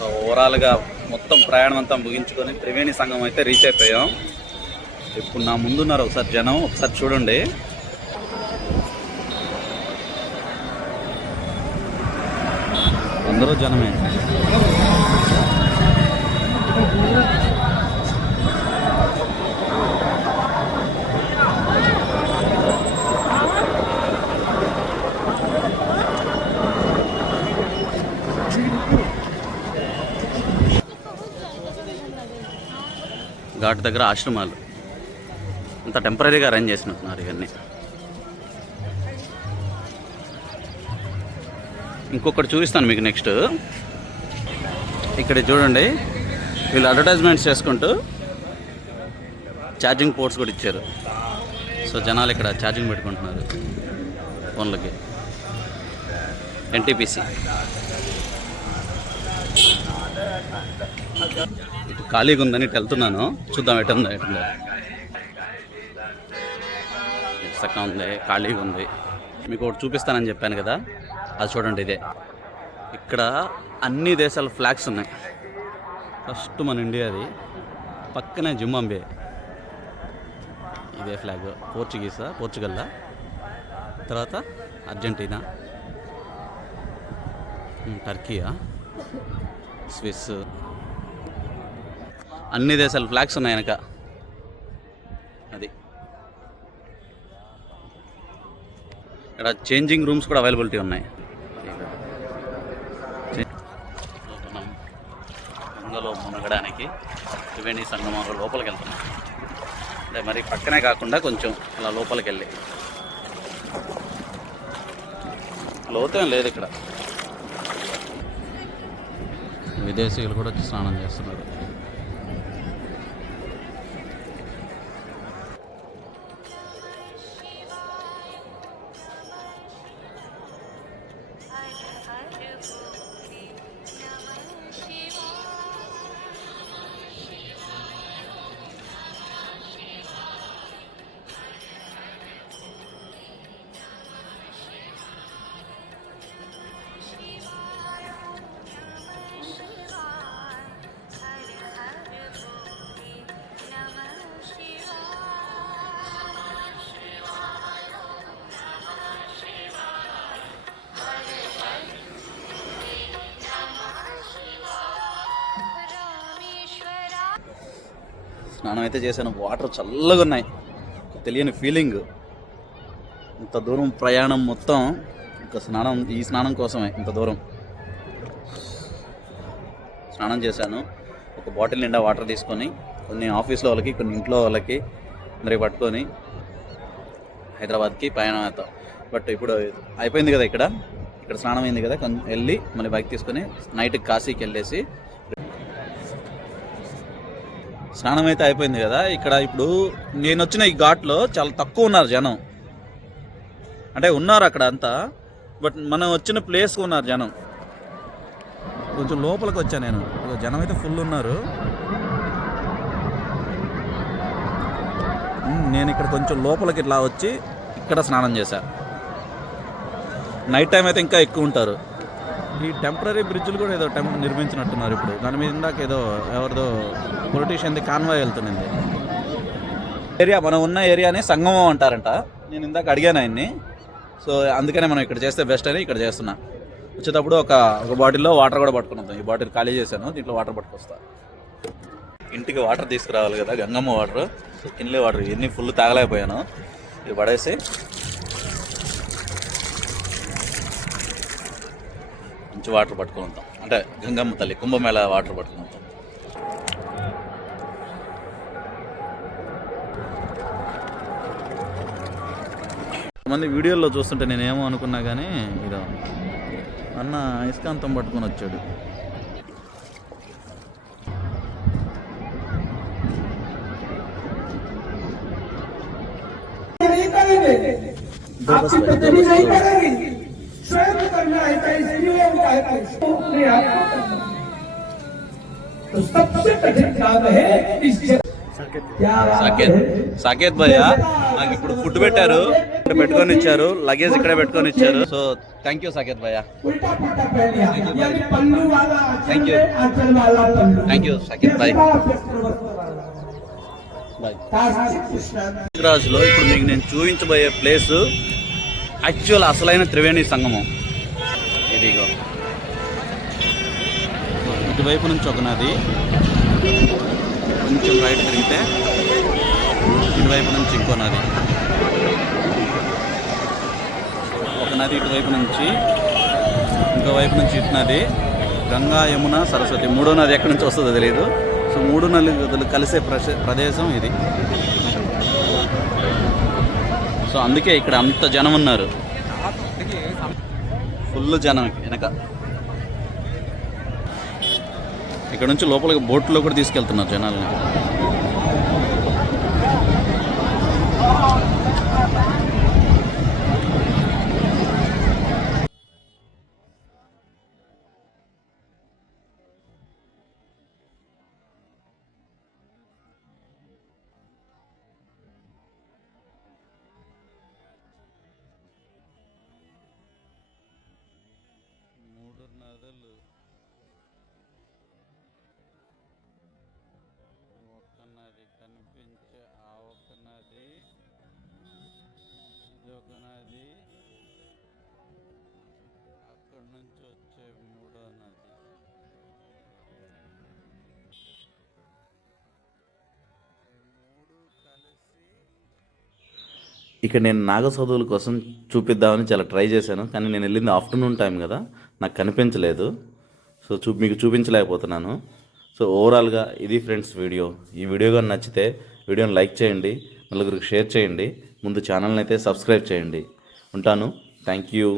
So ఓవరాల్గా మొత్తం ప్రయాణం అంతా ముగించుకొని త్రివేణి సంఘం అయితే రీచ్ అయిపోయాం. ఇప్పుడు నా ముందున్నారు ఒకసారి జనం ఒకసారి చూడండి. అందరూ జనమే. ఘాట్ దగ్గర ఆశ్రమాలు. అంత టెంపరీగా అరేంజ్ చేసినట్టున్నారు ఇవన్నీ. ఇంకొకటి చూపిస్తాను మీకు నెక్స్ట్. ఇక్కడ చూడండి వీళ్ళు అడ్వర్టైజ్మెంట్స్ చేసుకుంటూ ఛార్జింగ్ పోర్ట్స్ కూడా ఇచ్చారు. సో జనాలు ఇక్కడ ఛార్జింగ్ పెట్టుకుంటున్నారు ఫోన్లకి. ఎన్టీపీసీ. ఇటు ఖాళీగా ఉందని ఇటు వెళ్తున్నాను. చూద్దాం ఎటు ఉందా ఎటు ఉంది ఖాళీగా ఉంది. మీకు ఒకటి చూపిస్తానని చెప్పాను కదా అది చూడండి ఇదే. ఇక్కడ అన్ని దేశాల ఫ్లాగ్స్ ఉన్నాయి. ఫస్ట్ మన ఇండియాది పక్కనే జింబాంబే ఇదే ఫ్లాగ్ పోర్చుగీసా పోర్చుగల్లా. తర్వాత అర్జెంటీనా? టర్కీయా. స్విస్. అన్ని దేశాల ఫ్లాగ్స్ ఉన్నాయి వెనక. అది. ఇక్కడ చేంజింగ్ రూమ్స్ కూడా అవైలబిలిటీ ఉన్నాయి. పోతున్నాం. గంగలో మునగడానికి త్రివేణి సంగమంలో లోపలికి వెళ్తున్నాం. అంటే మరి పక్కనే కాకుండా కొంచెం అలా లోపలికి వెళ్ళి. లోతేం లేదు ఇక్కడ. విదేశీయులు కూడా వచ్చి స్నానం చేస్తున్నారు. స్నానం అయితే చేశాను. వాటర్ చల్లగా ఉన్నాయి. తెలియని ఫీలింగ్ ఇంత దూరం ప్రయాణం మొత్తం ఇంకా స్నానం ఈ స్నానం కోసమే ఇంత దూరం. స్నానం చేశాను. ఒక బాటిల్ నిండా వాటర్ తీసుకొని కొన్ని ఆఫీస్లో వాళ్ళకి కొన్ని ఇంట్లో వాళ్ళకి అందరికి పట్టుకొని హైదరాబాద్కి ప్రయాణం అవుతాం. బట్ ఇప్పుడు అయిపోయింది కదా ఇక్కడ. ఇక్కడ స్నానం అయింది కదా. కొంచెం వెళ్ళి మళ్ళీ బైక్ తీసుకొని నైట్ కాశీకి వెళ్ళేసి స్నానం అయితే అయిపోయింది కదా. ఇక్కడ ఇప్పుడు నేను వచ్చిన ఈ ఘాట్లో చాలా తక్కువ ఉన్నారు జనం. అంటే ఉన్నారు అక్కడ అంతా బట్ మనం వచ్చిన ప్లేస్కి ఉన్నారు జనం. కొంచెం లోపలికి వచ్చాను నేను. జనం అయితే ఫుల్ ఉన్నారు. నేను ఇక్కడ కొంచెం లోపలికి ఇట్లా వచ్చి ఇక్కడ స్నానం చేశా. నైట్ టైం అయితే ఇంకా ఎక్కువ ఉంటారు. ఈ టెంపరీ బ్రిడ్జ్లు కూడా ఏదో టెంప్ నిర్మించినట్టున్నారు ఇప్పుడు. దాని మీద ఇందాక ఏదో ఎవరిదో పొలిటీషియన్ది కాన్వాయ్ వెళ్తుంది ఏరియా మనం ఉన్న ఏరియాని సంగమం అంటారంట. నేను ఇందాక అడిగాను ఆయన్ని. సో అందుకనే మనం ఇక్కడ చేస్తే బెస్ట్ అని ఇక్కడ చేస్తున్నా. వచ్చేటప్పుడు ఒక ఒక బాటిల్లో వాటర్ కూడా పట్టుకున్నాం ఈ బాటిల్ ఖాళీ చేశాను. దీంట్లో వాటర్ పట్టుకొస్తా. ఇంటికి వాటర్ తీసుకురావాలి కదా. గంగమ్మ వాటర్ కిన్లే వాటర్ ఇవన్నీ ఫుల్ తాగలేకపోయాను. ఇది పడేసి మంచి వాటర్ పట్టుకుని ఉంటాం అంటే గంగమ్మ తల్లి కుంభమేళ వాటర్ పట్టుకుని ఉంటాం మంది వీడియోల్లో చూస్తుంటే నేనేమో అనుకున్నా కానీ ఇదో అన్న ఇస్కాంతం పట్టుకొని వచ్చాడు नहीं करेंगे आपकी प्रतिनिधि नहीं करेगी स्वयं करना है चाहे सीएम का है चाहे अपने आप को करना है। तो सबसे कठिन काम है इस जगह क्या बात సాకేత్ है సాకేత్ భయ్య నాకు ఇప్పుడు ఫుడ్ పెట్టారు ఇక్కడ పెట్టుకొని ఇచ్చారు లగేజ్ ఇక్కడ పెట్టుకొని ఇచ్చారు సో థ్యాంక్ యూ సాకేత్ భయ్య उल्टा पुल्टा पहन लिया यानी पल्लू वाला Thank you. आंचल वाला Pandit Thank you, Saket. Bye. Bye Kashi Krishna రాజులో ఇప్పుడు మీకు నేను చూపించబోయే ప్లేస్ యాక్చువల్ అసలైన త్రివేణి సంగమం ఇదిగో. ఇటువైపు నుంచి ఒక నది. కొంచెం రైట్ తిరిగితే ఇటువైపు నుంచి ఇంకో నది. ఒక నది ఇటువైపు నుంచి ఇంకో వైపు నుంచి ఇటు నది. గంగా యమున సరస్వతి మూడో నది ఎక్కడి నుంచి వస్తుందో తెలియదు సో మూడు నదులు కలిసే ప్రదేశం ఇది. సో అందుకే ఇక్కడ అంత జనం ఉన్నారు. ఫుల్ జనం వెనక. ఇక్కడ నుంచి లోపలికి బోట్లో కూడా తీసుకెళ్తున్నారు జనాల్ని. ఇది ఒక నది అక్కడి నుంచి వచ్చే మూడో నది. ఇక్కడ నేను నాగ చదువుల కోసం చూపిద్దామని చాలా ట్రై చేశాను కానీ నేను వెళ్ళింది ఆఫ్టర్నూన్ టైం కదా నాకు కనిపించలేదు. సో చూ మీకు చూపించలేకపోతున్నాను. సో ఓవరాల్గా ఇది ఫ్రెండ్స్ వీడియో. ఈ వీడియో కానీ నచ్చితే వీడియోని లైక్ చేయండి నలుగురికి షేర్ చేయండి. ముందు ఛానల్ని అయితే సబ్స్క్రైబ్ చేయండి. ఉంటాను. Thank you.